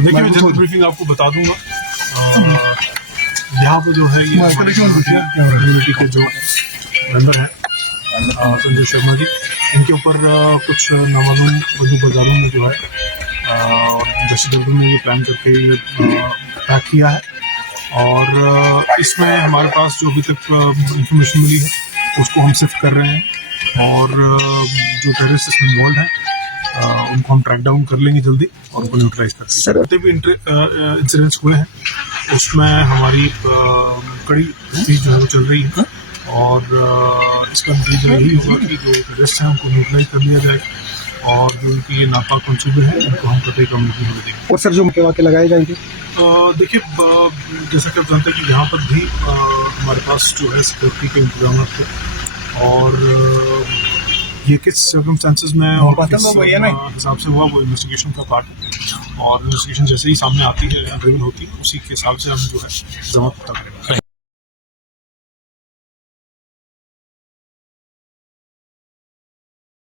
देखिए मैं general briefing आपको बता दूंगा। यहाँ पे जो है ये कम्युनिटी के जो मेंबर हैं संजय शर्मा जी, इनके ऊपर कुछ नामालूम वजू बाजारों में जो है दहशतगर्दों ने ये प्लान करके अटैक किया है। और इसमें हमारे पास जो अभी तक इंफॉर्मेशन मिली है उसको हम सिफ्ट कर रहे हैं, और जो टेररिस्ट इसमें इन्वॉल्व हैं उनको हम ट्रैक डाउन कर लेंगे जल्दी और उनको न्यूट्रलाइज कर देंगे। जितने भी इंसिडेंट्स हुए हैं उसमें हमारी कड़ी तफ्तीश जो है वो चल रही है, और इसका नतीजा यही होगा कि जो टेररिस्ट हैं उनको न्यूट्रलाइज कर दिया जाए, और जो उनकी ये नापाक मंसूबे हैं उनको हम कतई कम्युनिटी में देंगे। और सर जो वाक़े लगाए जाएंगे, देखिए जैसा कि आप जानते हैं कि यहाँ पर भी हमारे पास जो है सिक्योरिटी के इंतजाम थे, और ये किस सर्कमस्टेंसेस में और किस हिसाब से हुआ वो इन्वेस्टिगेशन का पार्ट है, और इन्वेस्टिगेशन जैसे ही सामने आती है अवेलेबल होती है उसी के हिसाब से हम जो है जमा करते हैं।